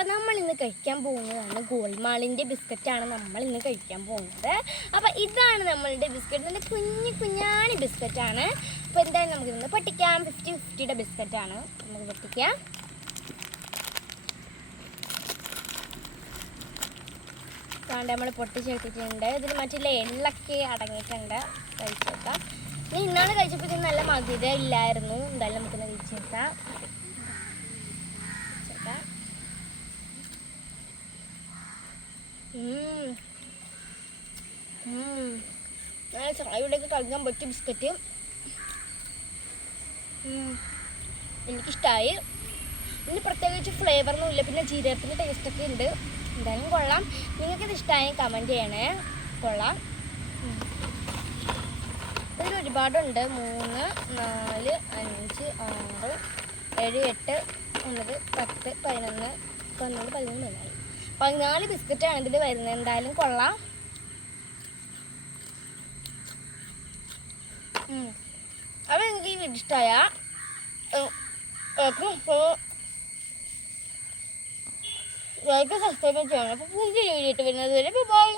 അപ്പോൾ നമ്മൾ ഇന്ന് കഴിക്കാൻ പോകുന്നതാണ് ഗോൾമാളിൻ്റെ ബിസ്ക്കറ്റാണ് നമ്മൾ ഇന്ന് കഴിക്കാൻ പോകുന്നത്. അപ്പോൾ ഇതാണ് നമ്മളുടെ ബിസ്ക്കറ്റ്, നല്ല കുഞ്ഞാണി ബിസ്ക്കറ്റാണ്. അപ്പോൾ എന്തായാലും നമുക്കിന്ന് പൊട്ടിക്കാം. 50-50യുടെ ബിസ്ക്കറ്റാണ്, നമുക്ക് പൊട്ടിക്കാം. അതുകൊണ്ട് നമ്മൾ പൊട്ടിച്ചെടുത്തിട്ടുണ്ട്. ഇതിൽ മറ്റുള്ള എള്ളൊക്കെ അടങ്ങിയിട്ടുണ്ട്. കഴിച്ചേക്കാം. ഇനി ഇന്നാണ് കഴിച്ചപ്പോൾ ഇതിന് നല്ല മധുരം ഇല്ലായിരുന്നു. എന്തായാലും നമുക്കിന്ന് കഴിച്ചേക്കാം. ചായയുടെയൊക്കെ കഴിക്കാൻ പറ്റിയ ബിസ്ക്കറ്റ് എനിക്കിഷ്ടമായി. ഇതിന് പ്രത്യേകിച്ച് ഫ്ലേവറൊന്നുമില്ല, പിന്നെ ജീരകത്തിൻ്റെ ടേസ്റ്റൊക്കെ ഉണ്ട്. എന്തായാലും കൊള്ളാം. നിങ്ങൾക്കിത് ഇഷ്ടമായി കമൻറ്റ് ചെയ്യണേ. കൊള്ളാം. ഇതിൽ ഒരുപാടുണ്ട്. 3, 4, 5, 6, 7, 8, 9, 10, 11, 12, 14 ബിസ്ക്കറ്റാണ് ഇതിൽ വരുന്നത്. എന്തായാലും കൊള്ളാം. അപ്പോൾ എനിക്ക് ഈ വീഡിയോ ഇഷ്ടമായ ലൈക്ക് സബ്സ്ക്രൈബ് ചെയ്യണം. അപ്പോൾ പുതിയ വീഡിയോ ഇട്ട് വരുന്നത് വരെ ബൈ.